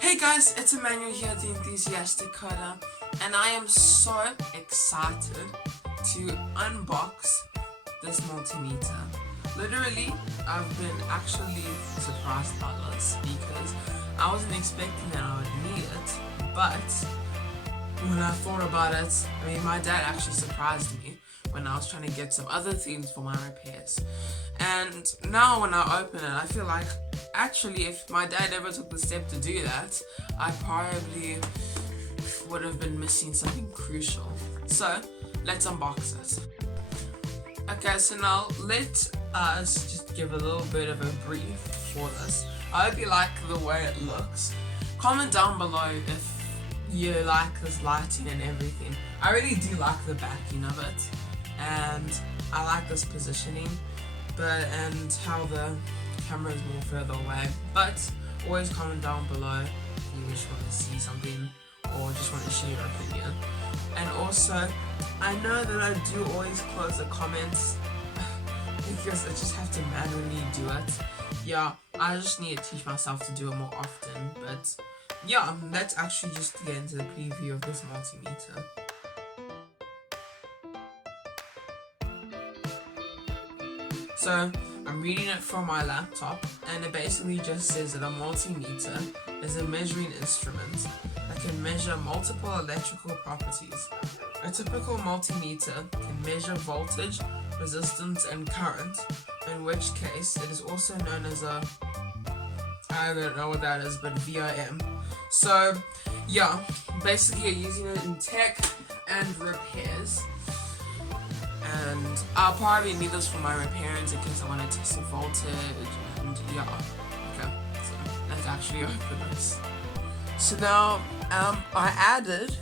Hey guys, it's Emmanuel here, the Enthusiastic Coder, and I am so excited to unbox this multimeter. Literally, I've been actually surprised by this because I wasn't expecting that I would need it, but when I thought about it, my dad actually surprised me when I was trying to get some other things for my repairs. And now when I open it, I feel like actually if my dad ever took the step to do that, I probably would have been missing something crucial. So let's unbox it. Okay, so now let us just give a little bit of a brief for this. I hope you like the way it looks. Comment down below if you like this lighting and everything. I really do like the backing of it, and I like this positioning, and how the camera is more further away. But always comment down below if you just want to see something or just want to share your opinion. And also, I know that I do always close the comments because I just have to manually do it. Yeah, I just need to teach myself to do it more often. But yeah, let's actually just get into the preview of this multimeter. So I'm reading it from my laptop, and it basically just says that a multimeter is a measuring instrument that can measure multiple electrical properties. A typical multimeter can measure voltage, resistance, and current, in which case it is also known as I don't know what that is, but VIM. So yeah, basically you're using it in tech and repairs. And I'll probably need this for my repairs in case I want to test the voltage, and yeah. Okay, so let's actually open this. So now, I added,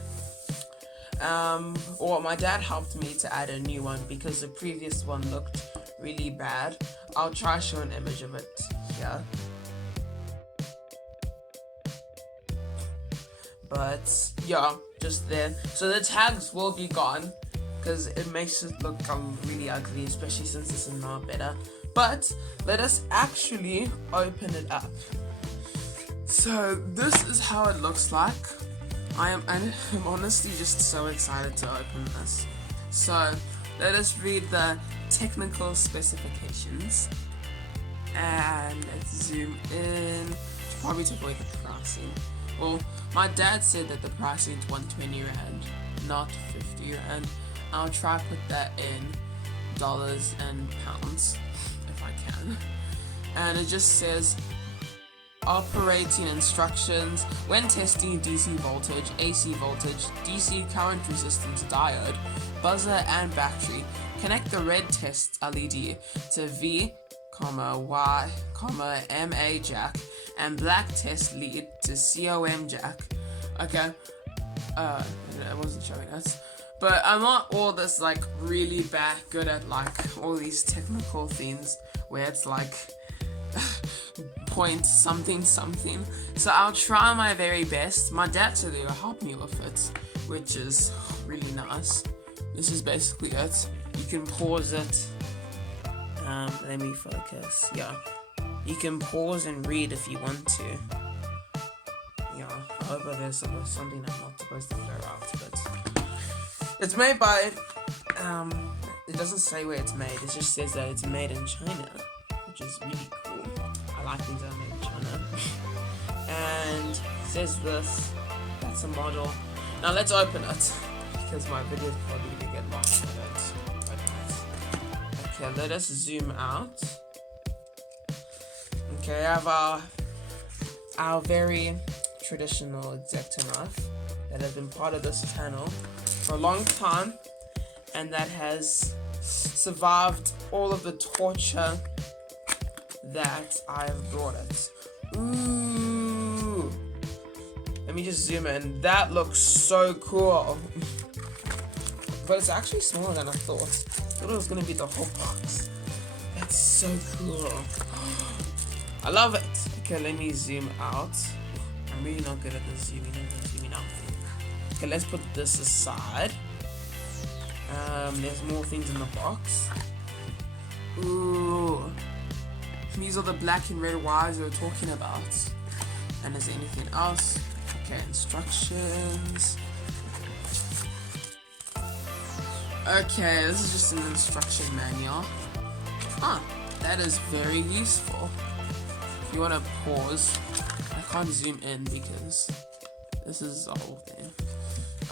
or my dad helped me to add a new one because the previous one looked really bad. I'll try to show an image of it here. But yeah, just there. So the tags will be gone, because it makes it look really ugly, especially since this is not better. But let us actually open it up. So this is how it looks like. I'm honestly just so excited to open this. So let us read the technical specifications, and let's zoom in. Probably take away the pricing. Well, my dad said that the pricing is 120 Rand, not 50 Rand. I'll try to put that in dollars and pounds if I can. And it just says operating instructions: when testing DC voltage, AC voltage, DC current resistance diode, buzzer and battery, connect the red test LED to V, Y, MA jack, and black test lead to COM jack. Okay, I wasn't showing us. But I'm not all this like really good at like all these technical things where it's like point something. So I'll try my very best. My dad said they will help me with it, which is really nice. This is basically it. You can pause it. Let me focus. Yeah, you can pause and read if you want to. Yeah, I hope there's something I'm not supposed to blur out, but it's made by, it doesn't say where it's made, it just says that it's made in China, which is really cool. I like things that are made in China. And it says this, that's a model. Now let's open it, because my video is probably going to get lost if I don't open it. Okay, let us zoom out. Okay, I have our very traditional Exacto knife that has been part of this channel for a long time, and that has survived all of the torture that I've brought it. Ooh! Let me just zoom in. That looks so cool. But it's actually smaller than I thought. I thought it was gonna be the whole box. That's so cool. I love it. Okay, let me zoom out. I'm really not good at the zooming in and zooming out thing. Okay, let's put this aside. There's more things in the box. Ooh. These are the black and red wires we were talking about. And is there anything else? Okay, instructions. Okay, this is just an instruction manual. That is very useful. If you want to pause, I can't zoom in because this is the whole thing.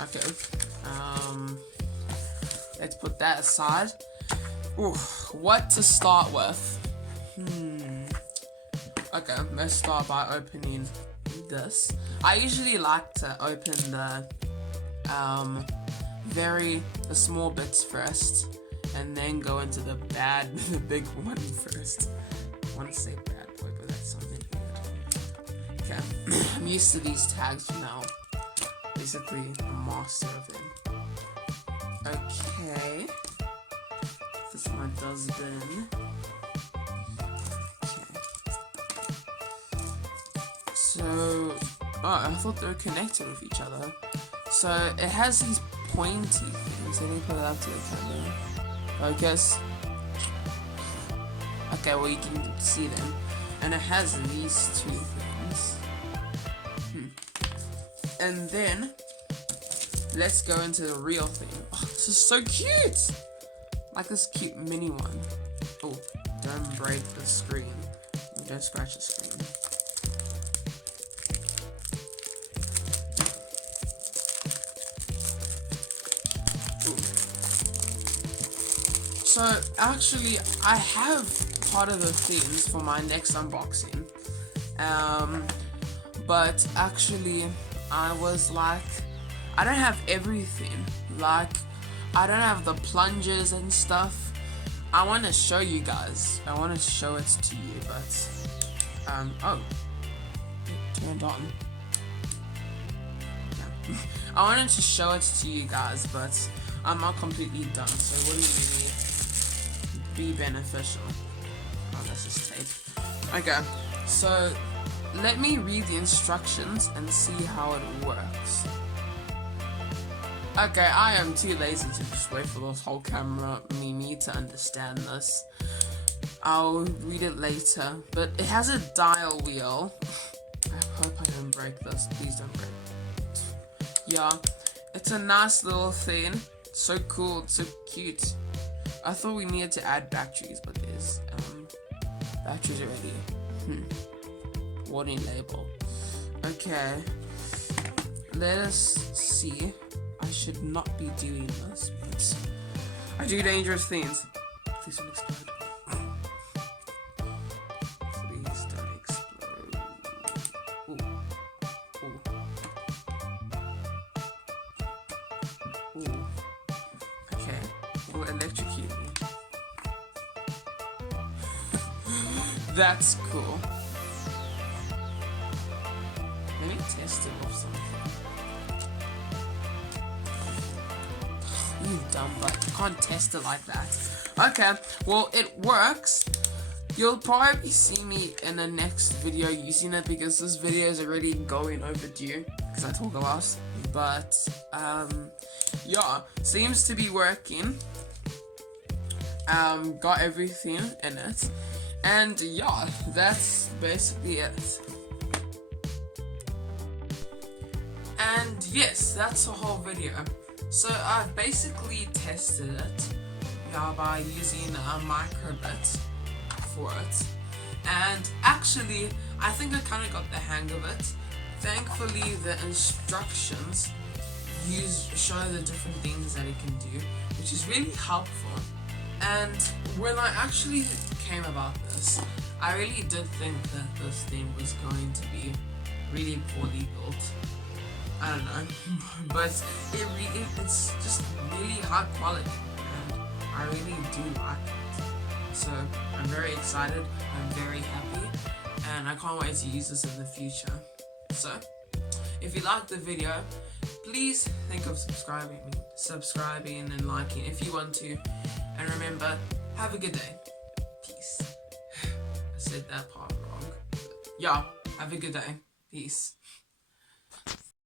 Okay, let's put that aside. Ooh, what to start with? Okay, let's start by opening this. I usually like to open the the small bits first, and then go into the big one first. I want to say bad boy, but that's something weird. Okay, I'm used to these tags now. Basically, a master of them. Okay, this is my dustbin. So, I thought they were connected with each other. So, it has these pointy things. Let me put it up to the camera. Focus. Okay, well, you can see them. And it has these two things. And then, let's go into the real thing. Oh, this is so cute! Like this cute mini one. Oh, don't break the screen. Don't scratch the screen. So actually, I have part of the themes for my next unboxing, but actually, I was like, I don't have everything. Like, I don't have the plungers and stuff. I want to show you guys. I want to show it to you, but oh, it turned on. Yeah. I wanted to show it to you guys, but I'm not completely done. So what do you need? Be beneficial. Oh, that's just tape. Okay, so let me read the instructions and see how it works. Okay, I am too lazy to just wait for this whole camera me to understand this. I'll read it later, but it has a dial wheel. I hope I don't break this. Please don't break it. Yeah, it's a nice little thing. So cool, it's so cute. I thought we needed to add batteries, but there's batteries already. Warning label. Okay, let us see. I should not be doing this, but I do dangerous things. Please don't explode. Please don't explode. Ooh. Okay, will electrocute me. That's cool. Let me test it with something. You dumb butt. You can't test it like that. Okay, well, it works. You'll probably see me in the next video using it because this video is already going overdue because I talk a lot. But, yeah, seems to be working. Got everything in it. And, yeah, that's basically it. And, yes, that's the whole video. So I've basically tested it by using a microbit for it, and actually I think I kind of got the hang of it. Thankfully the instructions show the different things that it can do, which is really helpful. And when I actually came about this, I really did think that this thing was going to be really poorly built. I don't know, but it's just really high quality, and I really do like it. So I'm very excited, I'm very happy, and I can't wait to use this in the future. So if you liked the video, please think of subscribing and liking if you want to, and remember, have a good day. Peace. I said that part wrong. Yeah, have a good day. Peace.